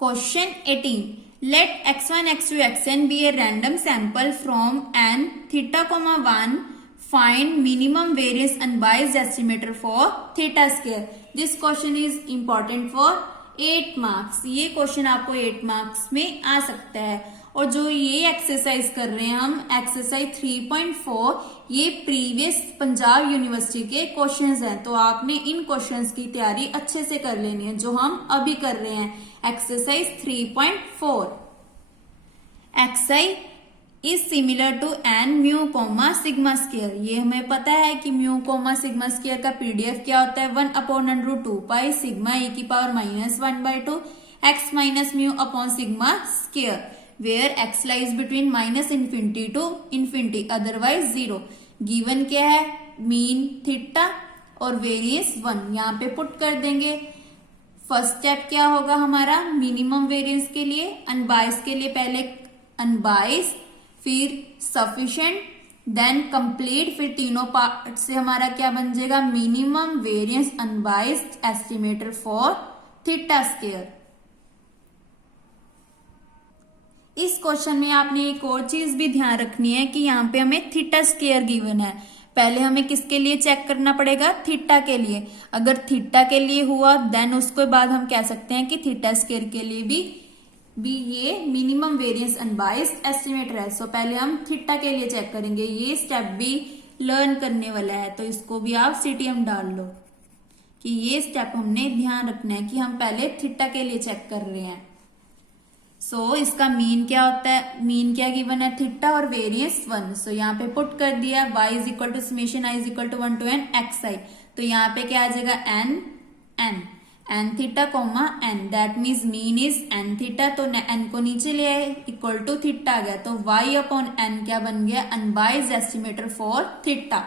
Question 18. Let x1, x2, xn be a random sample from n theta, 1. Find minimum variance unbiased estimator for theta square. This question is important for 8 marks. ये question आपको 8 marks में आ सकता है. और जो ये exercise कर रहे हैं हम, एक्सरसाइज 3.4, ये प्रीवियस पंजाब यूनिवर्सिटी के क्वेश्चंस हैं. तो आपने इन क्वेश्चंस की तैयारी अच्छे से कर लेनी है, जो हम अभी कर रहे हैं. Exercise 3.4. Exercise is similar to N mu comma sigma square. ये हमें पता है कि म्यू कोमा सिग्मा स्क्वायर का पीडीएफ क्या होता है, 1/√2 pi sigma e⁻⁻1/2 x minus mu upon sigma square, where x lies between -∞ to ∞, otherwise 0. Given क्या है, मीन थीटा और वेरिएंस 1. यहाँ पे पुट कर देंगे. फर्स्ट स्टेप क्या होगा हमारा, मिनिमम वेरिएंस के लिए, अनबाइस के लिए पहले अनबाइस, फिर सफिशिएंट, देन कंप्लीट, फिर तीनों पार्ट से हमारा क्या बन जाएगा, minimum variance unbiased estimator for theta square. इस क्वेश्चन में आपने एक और चीज भी ध्यान रखनी है कि यहाँ पे हमें थीटा स्क्वायर गिवन है. पहले हमें किसके लिए चेक करना पड़ेगा, थीटा के लिए. अगर थीटा के लिए हुआ देन उसके बाद हम कह सकते हैं कि थीटा स्क्वायर के लिए भी ये मिनिमम वेरिएंस अनबाइस्ड एस्टिमेटर है. सो पहले हम थीटा के लिए चेक करेंगे. ये स्टेप भी लर्न करने वाला है, तो इसको भी आप सीटीएम डाल लो कि ये स्टेप हमने ध्यान रखना है कि हम पहले थीटा के लिए चेक कर रहे हैं. सो इसका मीन क्या होता है, मीन क्या गिवन है, थीटा और वेरिएंस 1. सो यहाँ पे पुट कर दिया y is equal to summation i is equal to 1 to n xi. तो यहाँ पे क्या आ जाएगा, n theta coma n, that means mean is n theta. तो n को नीचे ले आए, इक्वल टू थीटा आ गया. तो y अपॉन n क्या बन गया, unbiased estimator for theta.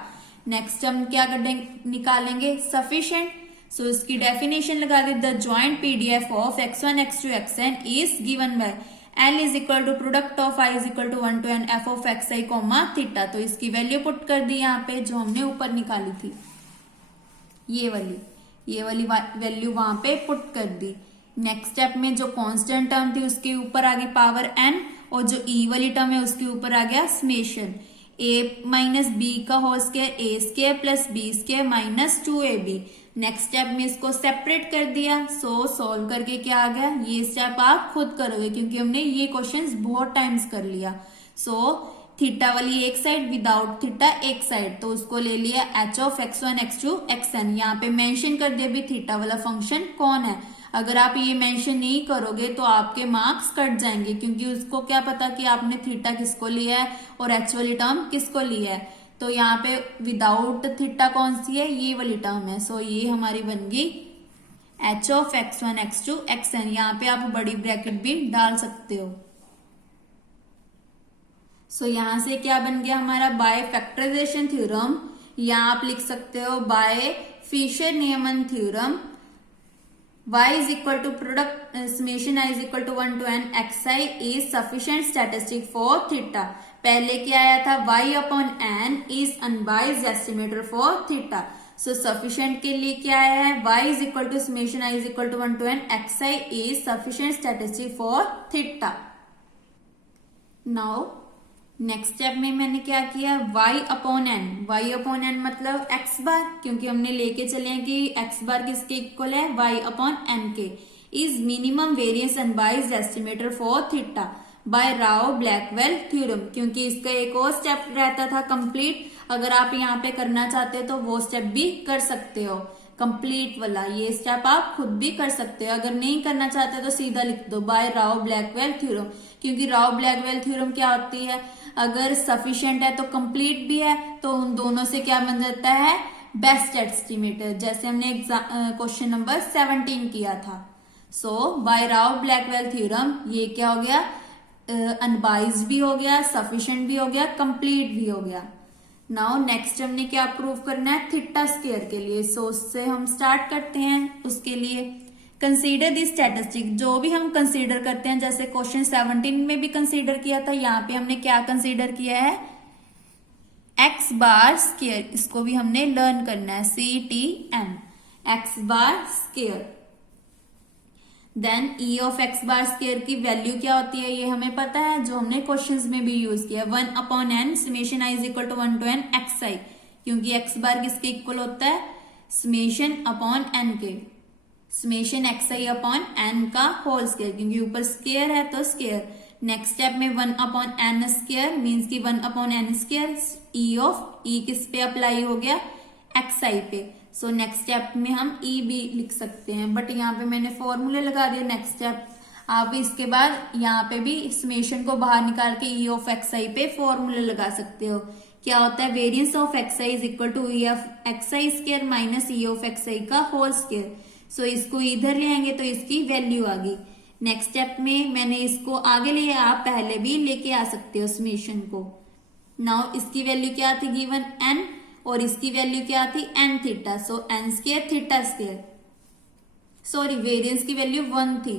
Next हम क्या निकालेंगे, सफिशिएंट. सो इसकी डेफिनेशन लगा दी, the joint PDF of x1, x2, xn is given by L is equal to product of i is equal to 1 to n f of xi comma theta. तो इसकी value put कर दी यहाँ पे, जो हमने ऊपर निकाली थी, ये वाली वैल्यू वहां पे पुट कर दी. नेक्स्ट स्टेप में जो कांस्टेंट टर्म थी उसके ऊपर आ गई पावर n, और जो e वाली टर्म है उसके ऊपर आ गया समेशन a माइनस बी का whole square a square plus b square minus 2ab. Next step में इसको सेपरेट कर दिया. सो सॉल्व करके क्या आ गया, ये स्टेप आप खुद करोगे क्योंकि हमने ये क्वेश्चंस बहुत टाइम्स कर लिया. सो थीटा वाली एक साइड, विदाउट थीटा एक साइड, तो उसको ले लिया h of x1, x2, xn. यहाँ पे मेंशन कर दिया भी थीटा वाला फंक्शन कौन है. अगर आप ये मेंशन नहीं करोगे तो आपके मार्क्स कट जाएंगे, क्योंकि उसको क्या पता कि आपने थीटा किसको लिया है और h वाली टर्म किसको लिया है. तो यहाँ पे विदाउट थीटा कौन सी है, ये वाली टर्म है. सो ये हमारी बन गई h of x1, x2, xn. यहाँ पे आप बड़ी ब्रैकेट भी डाल सकते हो. सो यहां से क्या बन गया हमारा, बाय फैक्टराइजेशन थ्योरम, या आप लिख सकते हो by Fisher Neyman theorem, y is equal to product summation i is equal to 1 to n xi is sufficient statistic for theta. पहले क्या आया था, y upon n is unbiased estimator for theta. So sufficient के लिए क्या आया है, y is equal to summation i is equal to 1 to n xi is sufficient statistic for theta. Now next step में मैंने क्या किया, y अपॉन n मतलब x बार, क्योंकि हमने लेके चले हैं कि x बार किसके इक्वल है, y अपॉन n के, is minimum variance unbiased estimator for theta by Rao Blackwell theorem. क्योंकि इसका एक और स्टेप रहता था कंप्लीट. अगर आप यहाँ पे करना चाहते हो तो वो स्टेप भी कर सकते हो, कंप्लीट वाला ये स्टेप आप खुद भी कर सकते हो. अगर नहीं करना चाहते तो सीधा लिख दो बाय राव ब्लैकवेल थ्योरम, क्योंकि राव ब्लैकवेल थ्योरम क्या होती है, अगर सफिशिएंट है तो कंप्लीट भी है, तो उन दोनों से क्या बन जाता है, बेस्ट एस्टिमेटर, जैसे हमने क्वेश्चन नंबर 17 किया था. सो बाय राव ब्लैकवेल थ्योरम ये क्या हो गया, अनबाइज्ड भी हो गया, सफिशिएंट भी हो गया, कंप्लीट भी हो गया. नाउ नेक्स्ट हमने क्या प्रूव करना है, थीटा स्क्वायर के लिए. सो उससे हम स्टार्ट करते हैं. उसके लिए कंसीडर दी स्टैटिस्टिक, जो भी हम कंसीडर करते हैं, जैसे क्वेश्चन 17 में भी कंसीडर किया था, यहाँ पे हमने क्या कंसीडर किया है, एक्स बार स्क्वायर. इसको भी हमने लर्न करना है, CTN, X bar square. Then E of X bar square की वैल्यू क्या होती है ये हमें पता है, जो हमने क्वेश्चंस में भी यूज किया, 1/n summation i is equal to 1 to n xi, क्योंकि एक्स बार किसके इक्वल होता है, समेशन अपॉन एन के, समेशन xi अपॉन n का होल स्क्वायर, क्योंकि ऊपर स्क्वायर है तो स्क्वायर। नेक्स्ट स्टेप में 1/n स्क्वायर मीन्स की 1/n स्क्वायर, ई ऑफ ई किस पे अप्लाई हो गया, xi पे। सो नेक्स्ट स्टेप में हम ई भी लिख सकते हैं, बट यहाँ पे मैंने फॉर्मूले लगा दिया। नेक्स्ट स्टेप आप इसके बाद यहाँ पे भी समेशन को बाहर निकाल के ई ऑफ xi पे फॉर्मूले लगा सकते हो। क्या होता है, variance of xi is equal to E of xi square minus E of xi का होल स्क्वायर। सो इसको इधर ले आएंगे तो इसकी वैल्यू आ गई। नेक्स्ट स्टेप में मैंने इसको आगे ले, आप पहले भी लेके आ सकते हो समेशन को। नाउ इसकी वैल्यू क्या थी गिवन n, और इसकी वैल्यू क्या थी n थीटा, सो n square theta square, sorry variance की वैल्यू 1 थी,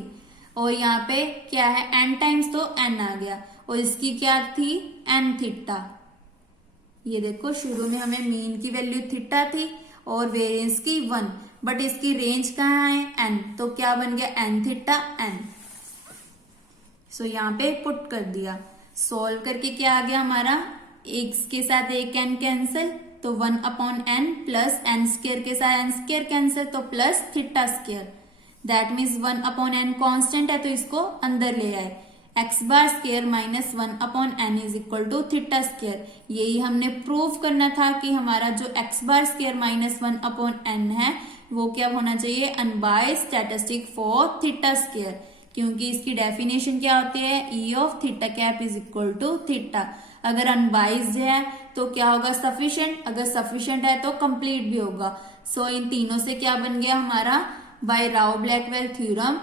और यहाँ पे क्या है n टाइम्स तो n आ गया, और इसकी क्या थी n थीटा। ये देखो शुरू में हमें मीन की वैल्यू थीटा थी और वेरिएंस की 1, बट इसकी रेंज कहाँ है n, तो क्या बन गया n थीटा n। सो यहाँ पे पुट कर दिया, सॉल्व करके क्या आ गया हमारा, x के साथ एक n कैंसिल तो 1/n प्लस n स्क्वायर के साथ n स्क्वायर कैंसिल तो plus theta square, that means 1/n constant है तो इसको अंदर ले आए, x bar square minus 1/n is equal to theta square. यही हमने प्रूव करना था कि हमारा जो x bar square minus 1/n है वो क्या होना चाहिए, unbiased statistic for theta square, क्योंकि इसकी डेफिनेशन क्या होती है, E of theta cap is equal to theta. अगर अनबाइज्ड है तो क्या होगा, सफिशिएंट, अगर सफिशिएंट है तो कंप्लीट भी होगा। सो इन तीनों से क्या बन गया हमारा, by Rao Blackwell theorem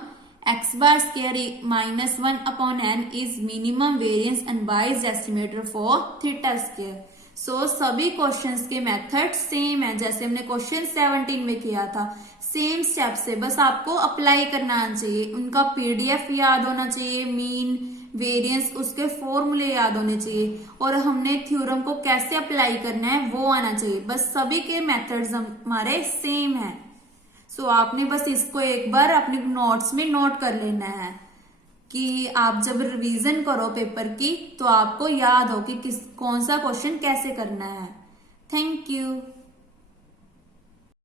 x bar square minus 1/n is minimum variance unbiased estimator for theta square. So सभी क्वेश्चंस के मेथड सेम है, जैसे हमने क्वेश्चन 17 में किया था, सेम स्टेप से बस आपको अप्लाई करना आना चाहिए। उनका पीडीएफ याद होना चाहिए, मीन वेरिएंस उसके फॉर्मूले याद होने चाहिए, और हमने थ्योरम को कैसे अप्लाई करना है वो आना चाहिए। बस सभी के मेथड्स हमारे सेम है। सो आपने बस इसको एक बार अपने नोट्स में नोट कर लेना है कि आप जब रिवीजन करो पेपर की तो आपको याद हो कि कौन सा क्वेश्चन कैसे करना है। Thank you.